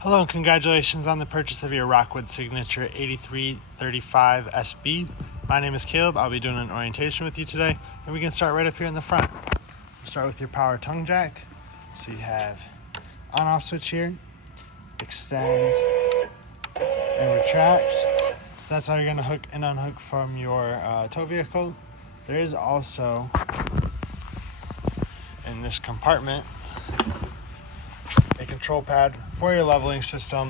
Hello and congratulations on the purchase of your Rockwood Signature 8335 SB. My name is Caleb. I'll be doing an orientation with you today, and we can start right up here in the front. We'll start with your power tongue jack. So you have on-off switch here, extend and retract. So that's how you're going to hook and unhook from your tow vehicle. There is also, in this compartment, a control pad for your leveling system,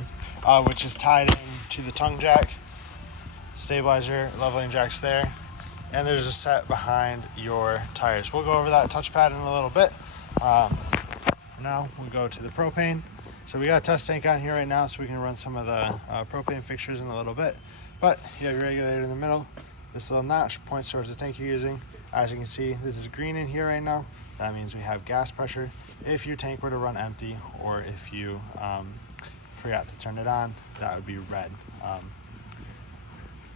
which is tied in to the tongue jack. Stabilizer, leveling jack's there, and there's a set behind your tires. We'll go over that touchpad in a little bit. Now we'll go to the propane. So we got a test tank on here right now, so we can run some of the propane fixtures in a little bit. But you have your regulator in the middle. This little notch points towards the tank you're using. As you can see, this is green in here right now. That means we have gas pressure. If your tank were to run empty, or if you forgot to turn it on, that would be red.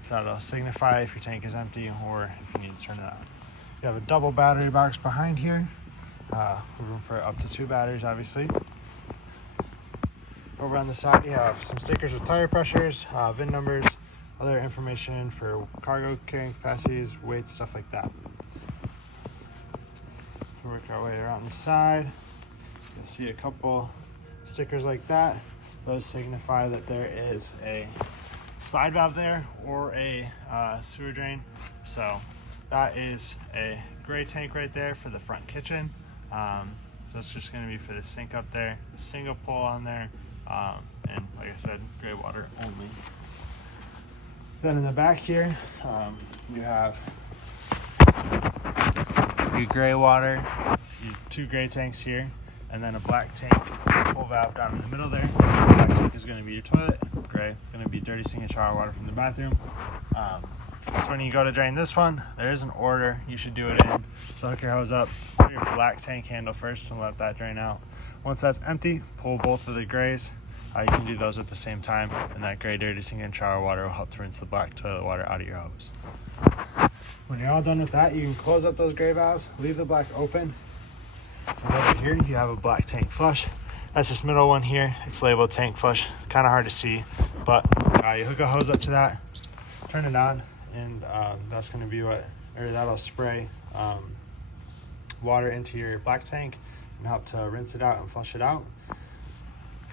So that'll signify if your tank is empty or if you need to turn it on. You have a double battery box behind here. Room for up to 2 batteries, obviously. Over on the side, you have some stickers with tire pressures, VIN numbers, other information for cargo carrying capacities, weights, stuff like that. Work our way around the side. You'll see a couple stickers like that. Those signify that there is a slide valve there or a sewer drain. So that is a gray tank right there for the front kitchen. So it's just going to be for the sink up there. Single pull on there, and like I said, gray water only. Then in the back here, you have your gray water, your 2 gray tanks here, and then a black tank, full valve down in the middle there. Black tank is going to be your toilet. Gray is going to be dirty sink and shower water from the bathroom. So when you go to drain this one, there is an order you should do it in. So hook your hose up, put your black tank handle first and let that drain out. Once that's empty, pull both of the grays. You can do those at the same time, and that gray dirty sink and shower water will help to rinse the black toilet water out of your hose. When you're all done with that, you can close up those gray valves, leave the black open, and over here you have a black tank flush. That's this middle one here. It's labeled tank flush. Kind of hard to see, but you hook a hose up to that, turn it on, and that's going to be that'll spray water into your black tank and help to rinse it out and flush it out.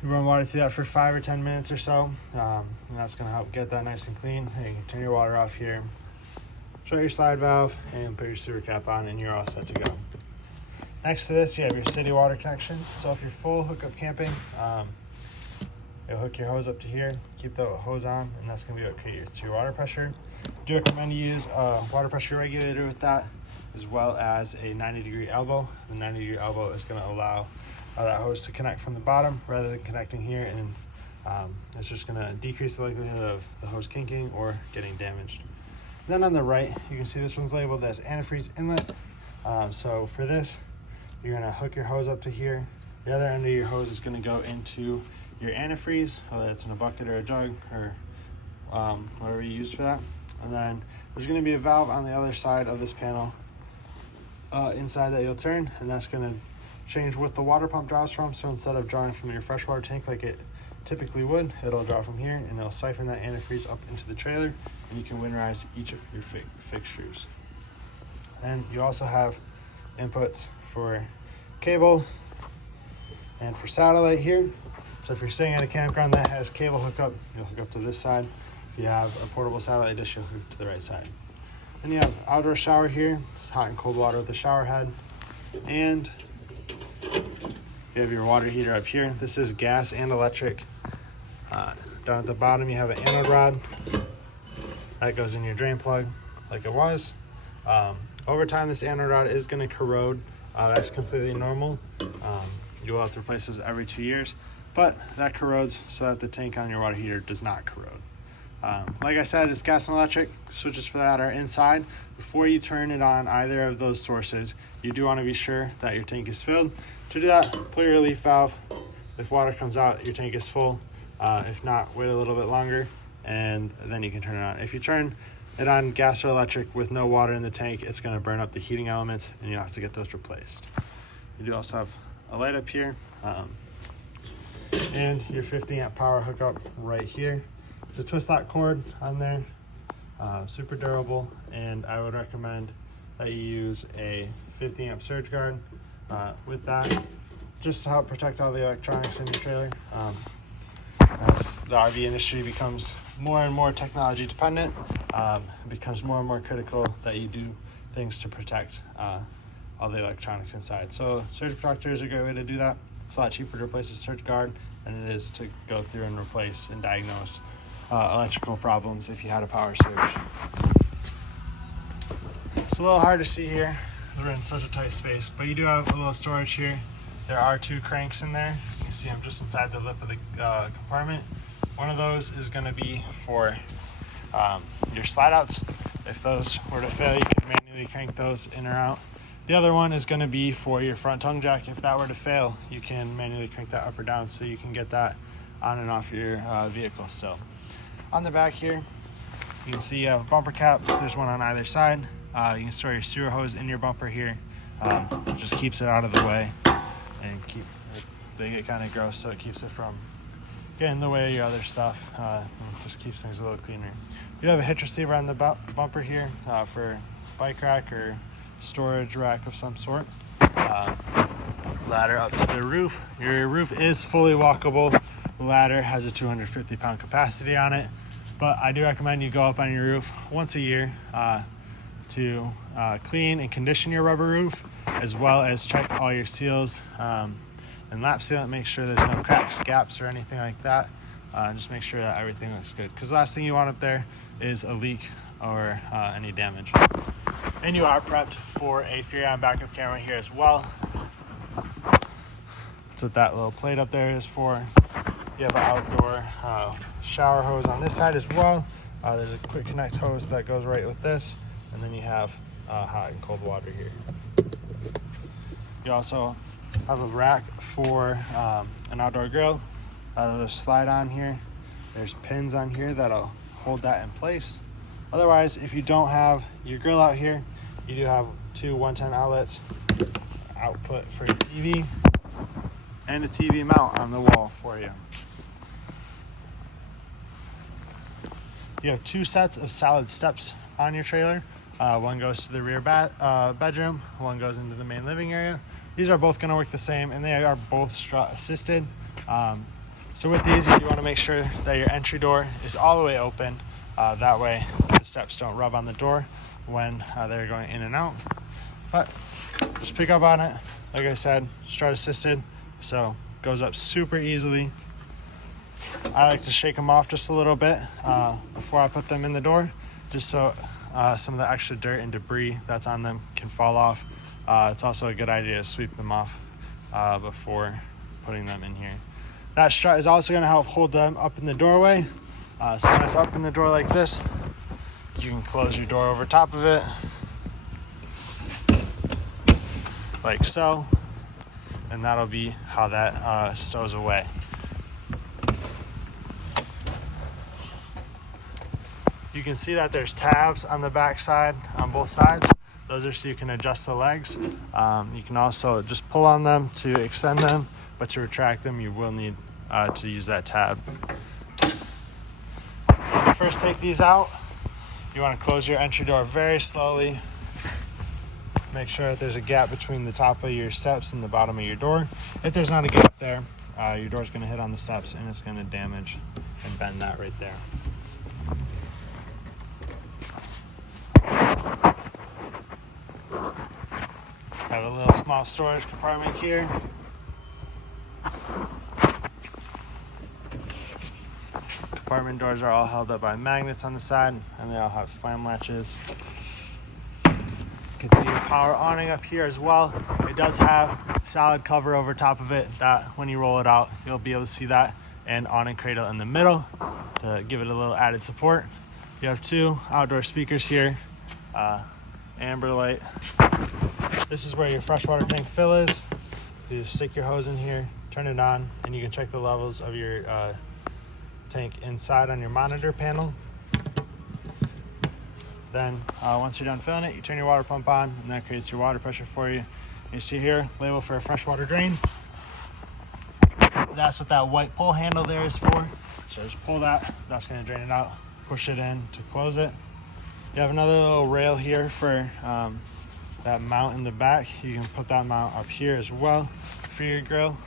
You run water through that for 5 or 10 minutes or so, and that's going to help get that nice and clean. And you can turn your water off here, shut your slide valve, and put your sewer cap on, and you're all set to go. Next to this, you have your city water connection. So if you're full hookup camping, you'll hook your hose up to here, keep the hose on, and that's going to be what creates your water pressure. I do recommend you use a water pressure regulator with that, as well as a 90-degree elbow. The 90-degree elbow is going to allow that hose to connect from the bottom rather than connecting here, and it's just going to decrease the likelihood of the hose kinking or getting damaged. Then on the right, you can see this one's labeled as antifreeze inlet. So for this, you're going to hook your hose up to here. The other end of your hose is going to go into your antifreeze, whether it's in a bucket or a jug or whatever you use for that. And then there's going to be a valve on the other side of this panel inside that you'll turn, and that's going to change what the water pump draws from. So instead of drawing from your freshwater tank like it typically would, it'll draw from here, and it'll siphon that antifreeze up into the trailer, and you can winterize each of your fixtures. And you also have inputs for cable and for satellite here. So if you're staying at a campground that has cable hookup, you'll hook up to this side. If you have a portable satellite dish, you'll hook to the right side. Then you have outdoor shower here. It's hot and cold water with the shower head. And you have your water heater up here. This is gas and electric. Down at the bottom, you have an anode rod. That goes in your drain plug like it was. Over time, this anode rod is going to corrode. That's completely normal. You will have to replace those every 2 years, but that corrodes so that the tank on your water heater does not corrode. Like I said, it's gas and electric. Switches for that are inside. Before you turn it on either of those sources, you do want to be sure that your tank is filled. To do that, pull your relief valve. If water comes out, your tank is full. If not, wait a little bit longer, and then you can turn it on. If you turn it on gas or electric with no water in the tank, it's going to burn up the heating elements, and you'll have to get those replaced. You do also have a light up here. and your 50 amp power hookup right here. It's a twist lock cord on there, super durable, and I would recommend that you use a 50 amp surge guard with that, just to help protect all the electronics in your trailer. As the RV industry becomes more and more technology dependent, it becomes more and more critical that you do things to protect all the electronics inside. So surge protector is a great way to do that. It's a lot cheaper to replace a surge guard than it is to go through and replace and diagnose electrical problems if you had a power surge. It's a little hard to see here, we're in such a tight space, but you do have a little storage here. There are 2 cranks in there. You can see them just inside the lip of the compartment. One of those is going to be for your slide outs. If those were to fail, you can manually crank those in or out. The other one is going to be for your front tongue jack. If that were to fail, you can manually crank that up or down so you can get that on and off your vehicle still. On the back here, you can see you have a bumper cap. There's one on either side. You can store your sewer hose in your bumper here. It just keeps it out of the way, and they get kind of gross, so it keeps it from getting in the way of your other stuff. Just keeps things a little cleaner. You have a hitch receiver on the bumper here for bike rack or storage rack of some sort. Ladder up to the roof. Your roof is fully walkable. The ladder has a 250 pound capacity on it, but I do recommend you go up on your roof once a year to clean and condition your rubber roof, as well as check all your seals and lap seal it, make sure there's no cracks, gaps, or anything like that. Just make sure that everything looks good, because the last thing you want up there is a leak or any damage. And you are prepped for a Furrion backup camera here as well. That's what that little plate up there is for. You have an outdoor shower hose on this side as well. There's a quick connect hose that goes right with this, and then you have hot and cold water here. You also have a rack for an outdoor grill. That'll just slide on here. There's pins on here that'll hold that in place. Otherwise, if you don't have your grill out here, you do have 2 110 outlets, output for your TV, and a TV mount on the wall for you. You have 2 sets of solid steps on your trailer. One goes to the rear bedroom, one goes into the main living area. These are both going to work the same, and they are both strut assisted. So with these, you want to make sure that your entry door is all the way open. That way the steps don't rub on the door when they're going in and out. But just pick up on it. Like I said, strut assisted, so goes up super easily. I like to shake them off just a little bit before I put them in the door, just so some of the extra dirt and debris that's on them can fall off. It's also a good idea to sweep them off before putting them in here. That strut is also going to help hold them up in the doorway. So when it's up in the door like this, you can close your door over top of it, like so, and that'll be how that stows away. You can see that there's tabs on the back side on both sides. Those are so you can adjust the legs. You can also just pull on them to extend them, but to retract them, you will need to use that tab. When you first take these out, you want to close your entry door very slowly. Make sure that there's a gap between the top of your steps and the bottom of your door. If there's not a gap there, your door's going to hit on the steps and it's going to damage and bend that right there. Have a little small storage compartment here. Compartment doors are all held up by magnets on the side, and they all have slam latches. You can see your power awning up here as well. It does have solid cover over top of it that when you roll it out, you'll be able to see that, and awning cradle in the middle to give it a little added support. You have 2 outdoor speakers here, amber light. This is where your freshwater tank fill is. You just stick your hose in here, turn it on, and you can check the levels of your tank inside on your monitor panel. Then once you're done filling it, you turn your water pump on, and that creates your water pressure for you. You see here, label for a freshwater drain. That's what that white pull handle there is for. So just pull that, that's gonna drain it out. Push it in to close it. You have another little rail here for that mount in the back. You can put that mount up here as well for your grill.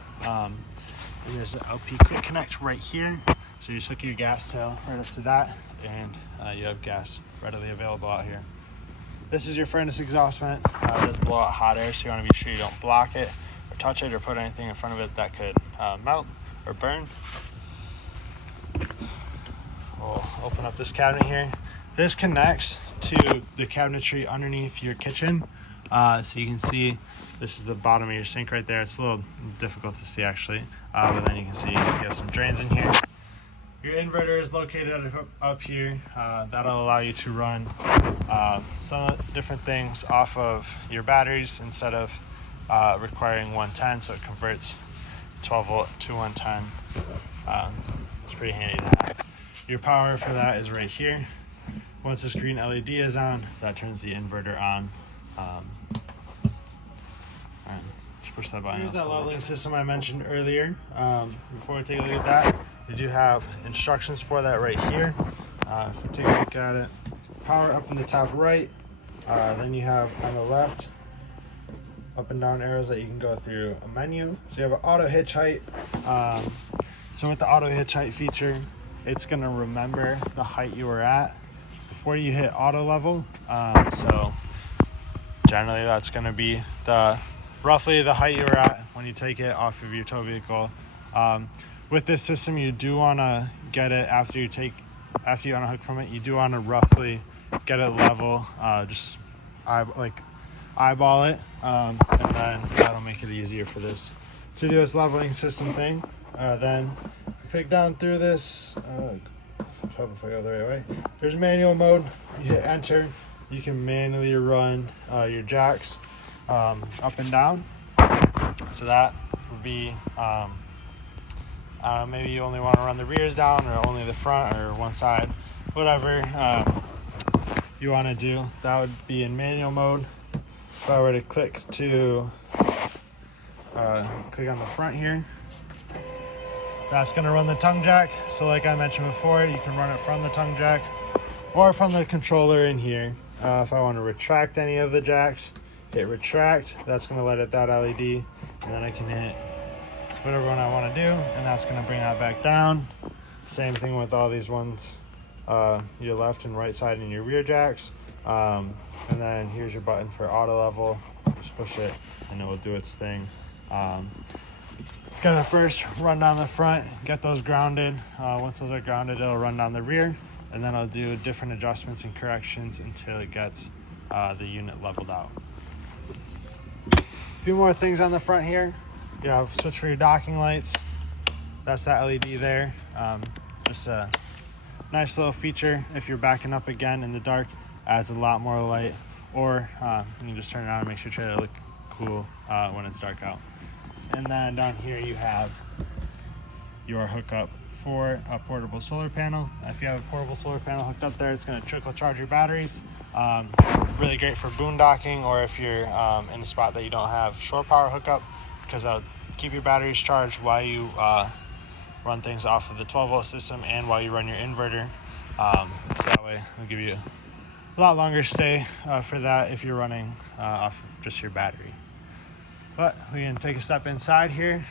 There's an LP quick connect right here. So you just hook your gas tail right up to that, and you have gas readily available out here. This is your furnace exhaust vent. It does blow out hot air, so you want to be sure you don't block it or touch it or put anything in front of it that could melt or burn. We'll open up this cabinet here. This connects to the cabinetry underneath your kitchen. So you can see this is the bottom of your sink right there. It's a little difficult to see actually, but then you can see you have some drains in here. Your inverter is located up here. That'll allow you to run some different things off of your batteries instead of requiring 110, so it converts 12 volt to 110. It's pretty handy to have. Your power for that is right here. Once this green LED is on, that turns the inverter on. Just push that button. Here's that leveling system I mentioned earlier. Before we take a look at that, we do have instructions for that right here. If we take a look at it, power up in the top right, then you have on the left up and down arrows that you can go through a menu. So you have an auto hitch height. So with the auto hitch height feature, it's going to remember the height you were at before you hit auto level. So generally that's going to be roughly the height you were at when you take it off of your tow vehicle. With this system, you do want to get it after you unhook from it. You do want to roughly get it level, just eyeball it, and then that'll make it easier for this to do this leveling system thing. Then click down through this. Hope if I go the right way. There's manual mode. You hit enter. You can manually run your jacks up and down. So that would be maybe you only want to run the rears down or only the front or one side, whatever you want to do. That would be in manual mode. If I were to click on the front here, that's going to run the tongue jack. So like I mentioned before, you can run it from the tongue jack or from the controller in here. If I want to retract any of the jacks, hit retract. That's going to let it that LED, and then I can hit whatever one I want to do, and that's going to bring that back down. Same thing with all these ones, your left and right side and your rear jacks. And then here's your button for auto level. Just push it and it will do its thing. It's going to first run down the front, get those grounded. Once those are grounded, it'll run down the rear, and then I'll do different adjustments and corrections until it gets the unit leveled out. A few more things on the front here. You have switch for your docking lights. That's that LED there. Just a nice little feature. If you're backing up again in the dark, adds a lot more light. Or you can just turn it on and make sure your trailer look cool when it's dark out. And then down here you have your hookup for a portable solar panel. If you have a portable solar panel hooked up there, it's going to trickle charge your batteries. Really great for boondocking, or if you're in a spot that you don't have shore power hookup, because that'll keep your batteries charged while you run things off of the 12 volt system and while you run your inverter. So that way it'll give you a lot longer stay for that if you're running off of just your battery. But we can take a step inside here.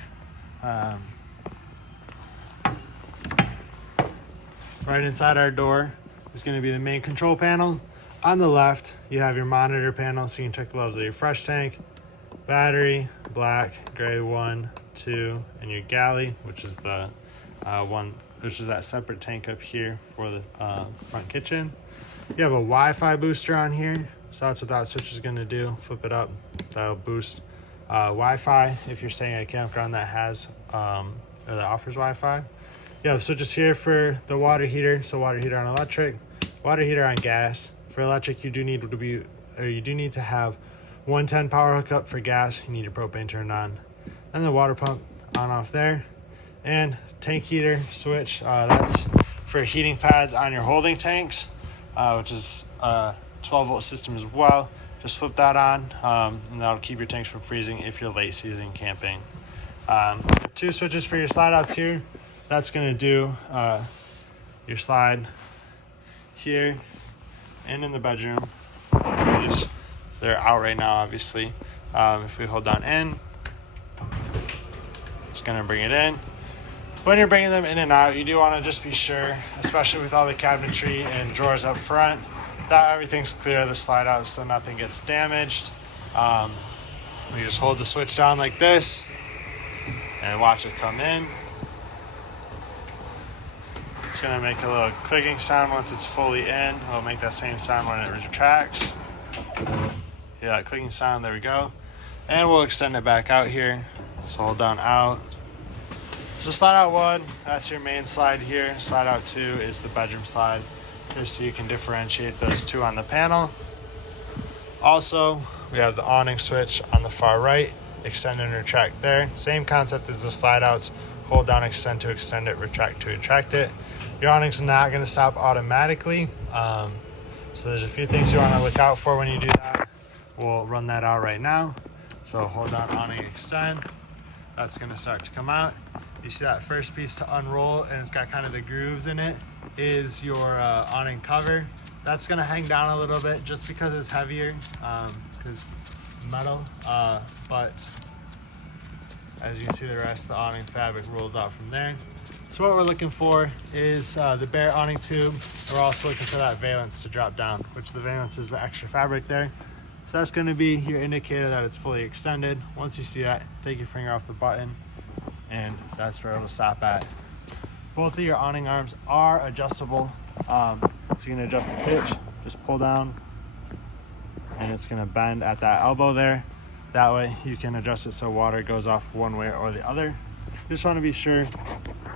Right inside our door is going to be the main control panel. On the left, you have your monitor panel, so you can check the levels of your fresh tank, battery, black, gray 1, 2, and your galley, which is the which is that separate tank up here for the front kitchen. You have a Wi-Fi booster on here, so that's what that switch is going to do. Flip it up, that'll boost Wi-Fi if you're staying at a campground that has or that offers Wi-Fi. Yeah, so just here for the water heater. So water heater on electric, water heater on gas. For electric, you do need to have 110 power hookup. For gas, you need your propane turned on. And the water pump on off there. And tank heater switch. That's for heating pads on your holding tanks, which is a 12 volt system as well. Just flip that on, and that'll keep your tanks from freezing if you're late season camping. 2 switches for your slide outs here. That's gonna do your slide here and in the bedroom. They're out right now, obviously. If we hold down in, it's gonna bring it in. When you're bringing them in and out, you do want to just be sure, especially with all the cabinetry and drawers up front, that everything's clear of the slide out so nothing gets damaged. We just hold the switch down like this and watch it come in. It's going to make a little clicking sound once it's fully in. It'll make that same sound when it retracts. Yeah, clicking sound, there we go. And we'll extend it back out here. So hold down out. So slide out 1, that's your main slide here. Slide out 2 is the bedroom slide, just so you can differentiate those 2 on the panel. Also, we have the awning switch on the far right, extend and retract there. Same concept as the slide outs, hold down, extend to extend it, retract to retract it. Your awning's not gonna stop automatically. So there's a few things you wanna look out for when you do that. We'll run that out right now. So hold down, awning, extend. That's gonna start to come out. You see that first piece to unroll and it's got kind of the grooves in it is your awning cover. That's gonna hang down a little bit just because it's heavier, because metal, but as you can see, the rest of the awning fabric rolls out from there. So what we're looking for is the bare awning tube. We're also looking for that valance to drop down, which the valance is the extra fabric there. So that's gonna be your indicator that it's fully extended. Once you see that, take your finger off the button, and that's where it'll stop at. Both of your awning arms are adjustable, so you can adjust the pitch. Just pull down and it's gonna bend at that elbow there. That way you can adjust it so water goes off one way or the other. You just wanna be sure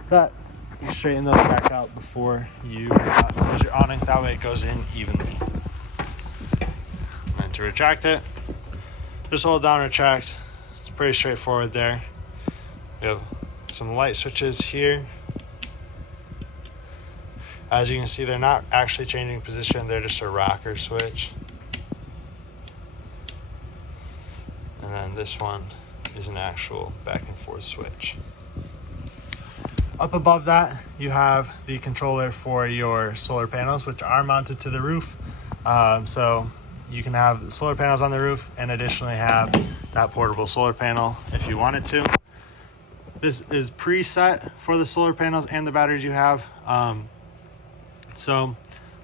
that you straighten those back out before you close your awning. That way it goes in evenly. And to retract it, just hold down, retract. It's pretty straightforward there. We have some light switches here. As you can see, they're not actually changing position, they're just a rocker switch. And then this one is an actual back and forth switch. Up above that, you have the controller for your solar panels, which are mounted to the roof. So you can have solar panels on the roof and additionally have that portable solar panel if you wanted to. This is preset for the solar panels and the batteries you have. So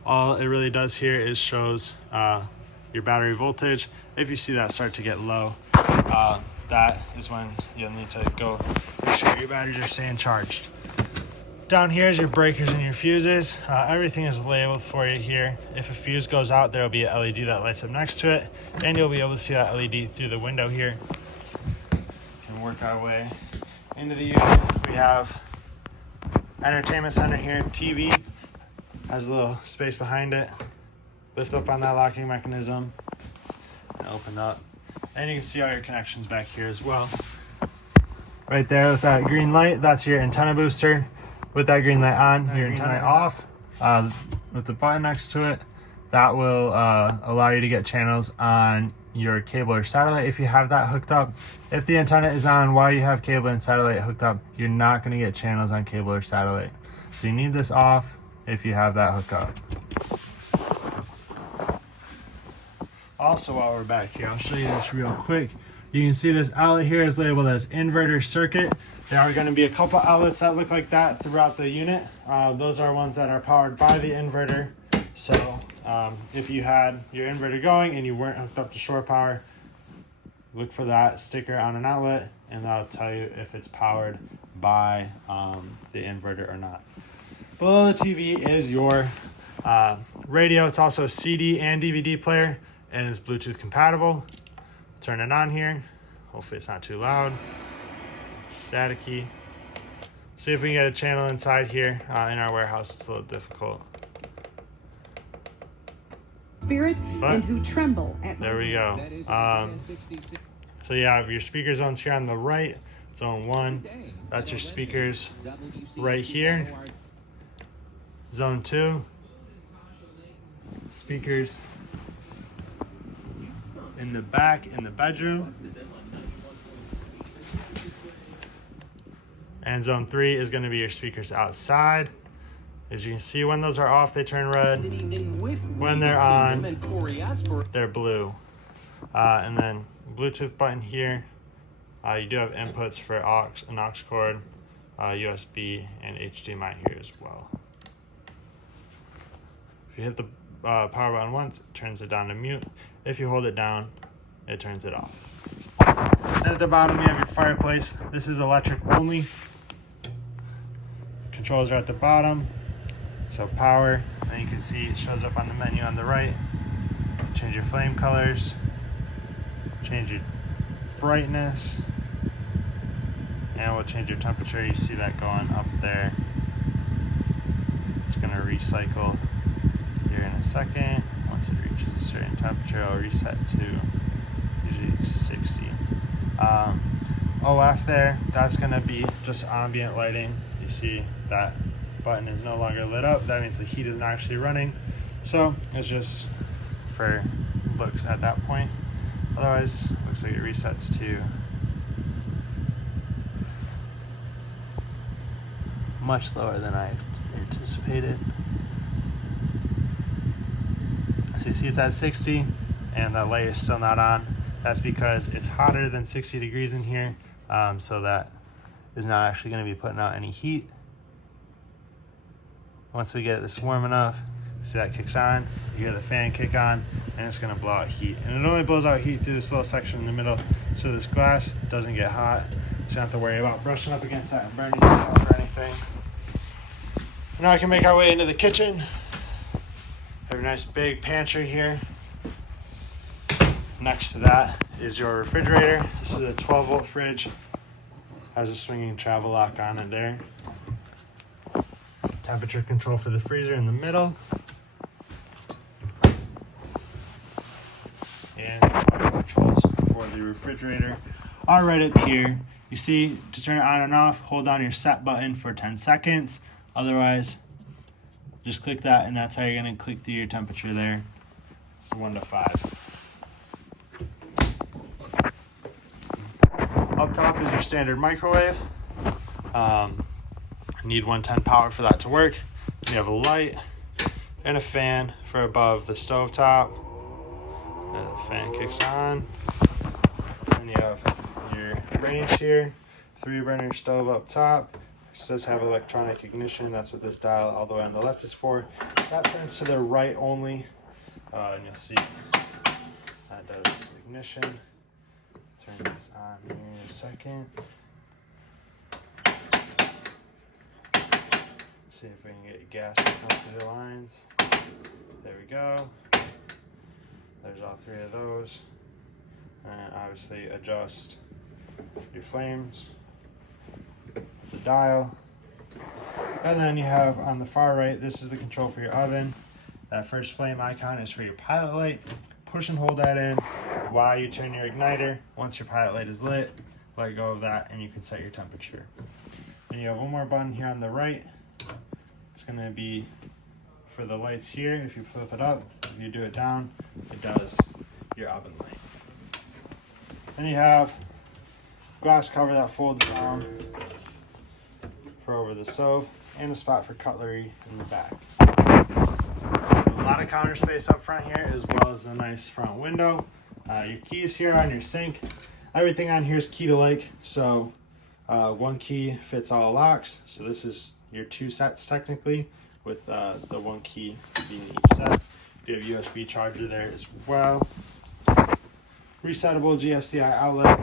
all it really does here is shows your battery voltage. If you see that start to get low, that is when you'll need to go make sure your batteries are staying charged. Down here is your breakers and your fuses. Everything is labeled for you here. If a fuse goes out, there will be an LED that lights up next to it, and you'll be able to see that LED through the window here. We can work our way into the unit. We have entertainment center here, TV, has a little space behind it. Lift up on that locking mechanism and open up. And you can see all your connections back here as well. Right there with that green light, that's your antenna booster. With that green light on, your antenna off, with the button next to it, that will allow you to get channels on your cable or satellite if you have that hooked up. If the antenna is on while you have cable and satellite hooked up, you're not going to get channels on cable or satellite. So you need this off if you have that hooked up. Also, while we're back here, I'll show you this real quick. You can see this outlet here is labeled as inverter circuit. There are going to be a couple outlets that look like that throughout the unit. Those are ones that are powered by the inverter. So if you had your inverter going and you weren't hooked up to shore power, look for that sticker on an outlet and that'll tell you if it's powered by the inverter or not. Below the TV is your radio. It's also a CD and DVD player and it's Bluetooth compatible. Turn it on here. Hopefully it's not too loud. Staticky. See if we can get a channel inside here. In our warehouse, it's a little difficult. Spirit but and who tremble at there we go. So you have your speaker zones here on the right. Zone 1, that's your speakers right here. Zone 2, speakers in the back in the bedroom. And zone 3 is going to be your speakers outside. As you can see, when those are off, they turn red. When they're on, they're blue. And then Bluetooth button here. You do have inputs for an aux cord, USB, and HDMI here as well. If you hit the power button once, it turns it down to mute. If you hold it down, it turns it off. And at the bottom, you have your fireplace. This is electric only. Controls are at the bottom. So power, and you can see it shows up on the menu on the right. Change your flame colors, change your brightness, and we'll change your temperature. You see that going up there. It's gonna recycle here in a second. Once it reaches a certain temperature, I'll reset to usually 60. OF there, that's gonna be just ambient lighting. You see that button is no longer lit up. That means the heat is not actually running. So it's just for looks at that point. Otherwise, looks like it resets to much lower than I anticipated. So you see it's at 60 and that light is still not on. That's because it's hotter than 60 degrees in here. So that is not actually going to be putting out any heat. Once we get this warm enough, see that kicks on, you hear the fan kick on, and it's gonna blow out heat. And it only blows out heat through this little section in the middle, so this glass doesn't get hot. So you don't have to worry about brushing up against that and burning yourself or anything. Now I can make our way into the kitchen. Have a nice big pantry here. Next to that is your refrigerator. This is a 12-volt fridge. Has a swinging travel lock on it there. Temperature control for the freezer in the middle. And controls for the refrigerator are right up here. You see, to turn it on and off, hold down your set button for 10 seconds. Otherwise, just click that, and that's how you're going to click through your temperature there. It's 1 to 5. Up top is your standard microwave. Need 110 power for that to work. You have a light and a fan for above the stove top. And the fan kicks on. And you have your range here. 3-burner stove up top. This does have electronic ignition. That's what this dial all the way on the left is for. That turns to the right only. And you'll see that does ignition. Turn this on here in a second. See if we can get gas to come through the lines. There we go. There's all 3 of those. And obviously adjust your flames, the dial. And then you have on the far right, this is the control for your oven. That first flame icon is for your pilot light. Push and hold that in while you turn your igniter. Once your pilot light is lit, let go of that and you can set your temperature. And you have one more button here on the right. It's going to be for the lights here. If you flip it up, if you do it down, it does your oven light. Then you have glass cover that folds down for over the stove, and a spot for cutlery in the back. A lot of counter space up front here, as well as a nice front window. Your keys here on your sink. Everything on here is key to like, so one key fits all locks. So this is your 2 sets technically, with the 1 key being each set. You have USB charger there as well. Resettable GFCI outlet.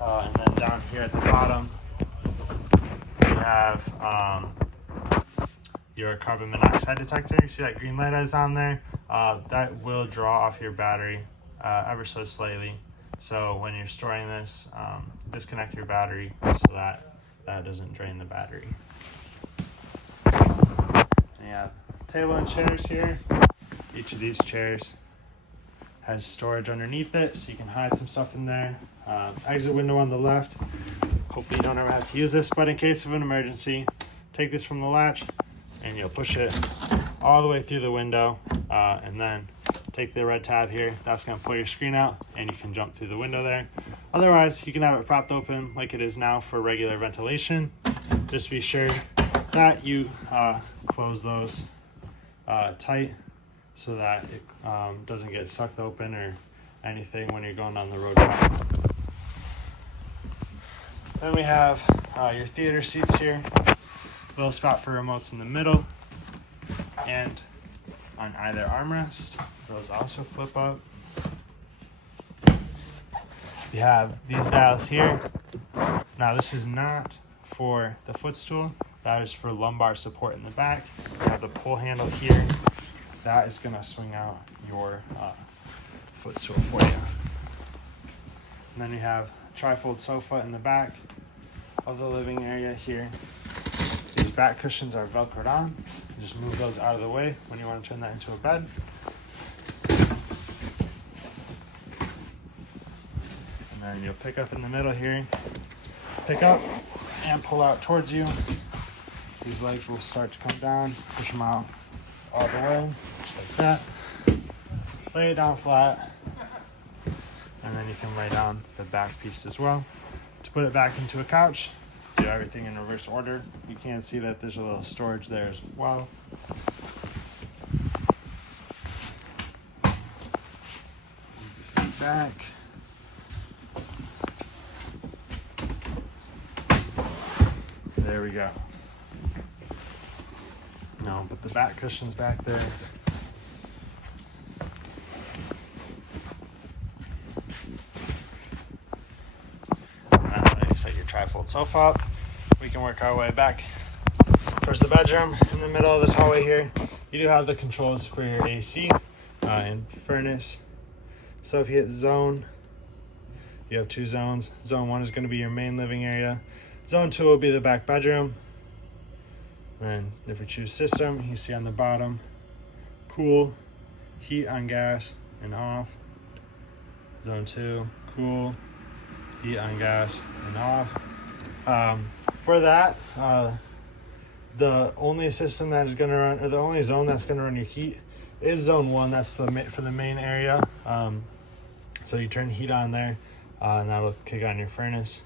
And then down here at the bottom, we have your carbon monoxide detector. You see that green light is on there? That will draw off your battery ever so slightly. So when you're storing this, disconnect your battery so that doesn't drain the battery. And you have table and chairs here. Each of these chairs has storage underneath it, so you can hide some stuff in there. Exit window on the left. Hopefully you don't ever have to use this, but in case of an emergency, take this from the latch and you'll push it all the way through the window, and then take the red tab here. That's going to pull your screen out and you can jump through the window there. Otherwise, you can have it propped open like it is now for regular ventilation. Just be sure that you close those tight so that it doesn't get sucked open or anything when you're going down the road travel. Then we have your theater seats here. Little spot for remotes in the middle and on either armrest. Those also flip up. You have these dials here. Now this is not for the footstool. That is for lumbar support in the back. You have the pull handle here. That is gonna swing out your footstool for you. And then you have a trifold sofa in the back of the living area here. These back cushions are velcroed on. You just move those out of the way when you want to turn that into a bed. And then you'll pick up in the middle here, pick up and pull out towards you. These legs will start to come down, push them out all the way, just like that. Lay it down flat, and then you can lay down the back piece as well. To put it back into a couch, do everything in reverse order. You can see that there's a little storage there as well. Move your feet back. There we go. Now put the back cushions back there. Now you set your trifold sofa up. We can work our way back towards the bedroom. In the middle of this hallway here, you do have the controls for your AC and furnace. So if you hit zone, you have 2 zones. Zone 1 is going to be your main living area. Zone 2 will be the back bedroom. And if we choose system, you see on the bottom, cool, heat on gas and off. Zone 2, cool, heat on gas and off. For that, the only system that is going to run, or the only zone that's going to run your heat is zone 1. That's for the main area. So you turn heat on there, and that'll kick on your furnace.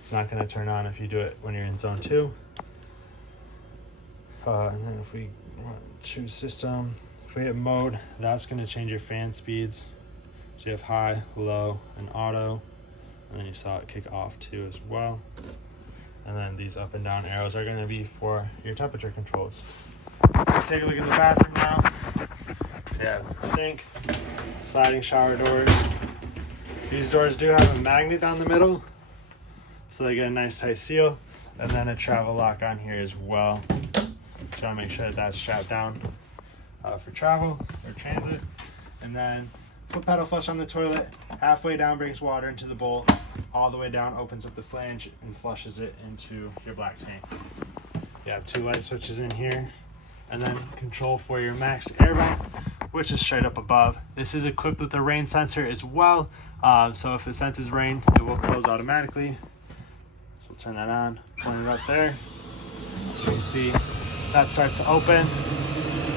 It's not going to turn on if you do it when you're in zone 2. And then if we choose system, if we hit mode, that's going to change your fan speeds. So you have high, low, and auto. And then you saw it kick off too as well. And then these up and down arrows are going to be for your temperature controls. Take a look at the bathroom now. Yeah, sink, sliding shower doors. These doors do have a magnet down the middle, so they get a nice tight seal, and then a travel lock on here as well. So I make sure that that's strapped down for travel or transit. And then foot pedal flush on the toilet. Halfway down brings water into the bowl. All the way down opens up the flange and flushes it into your black tank. You have 2 light switches in here. And then control for your max air vent, which is straight up above. This is equipped with a rain sensor as well. So if it senses rain, it will close automatically. So we'll turn that on, point it up there. You can see that starts to open.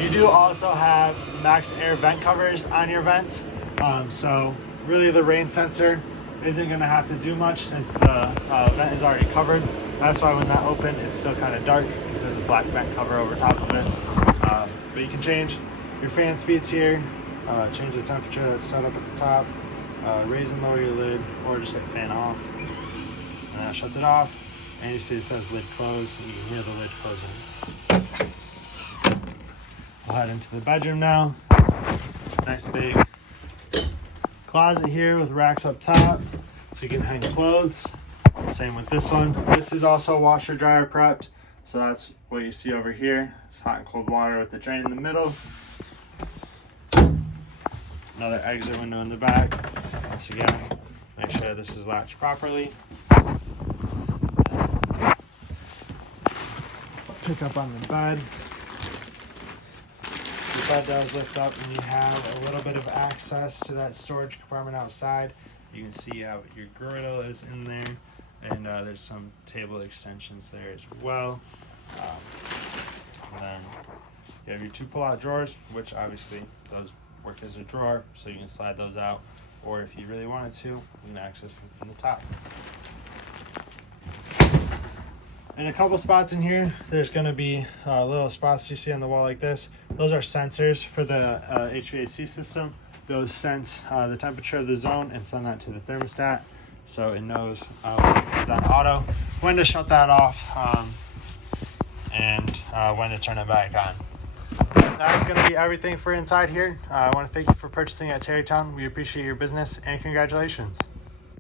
You do also have max air vent covers on your vents. So really the rain sensor isn't gonna have to do much since the vent is already covered. That's why when that opens, it's still kind of dark because there's a black vent cover over top of it. But you can change your fan speeds here, change the temperature that's set up at the top, raise and lower your lid, or just hit fan off. And that shuts it off. And you see it says lid close, and you can hear the lid closing. I'll head into the bedroom now. Nice big closet here with racks up top, so you can hang clothes. Same with this one. This is also washer dryer prepped, so that's what you see over here. It's hot and cold water with the drain in the middle. Another exit window in the back. Once again, make sure this is latched properly. Pick up on the bed. The bed does lift up and you have a little bit of access to that storage compartment outside. You can see how your griddle is in there, and there's some table extensions there as well. And then you have your 2 pull-out drawers, which obviously those work as a drawer, so you can slide those out or if you really wanted to, you can access them from the top. In a couple spots in here, there's going to be little spots you see on the wall like this. Those are sensors for the HVAC system. Those sense the temperature of the zone and send that to the thermostat, so it knows when it's on auto, when to shut that off, and when to turn it back on. That's going to be everything for inside here. I want to thank you for purchasing at Terrytown. We appreciate your business, and congratulations.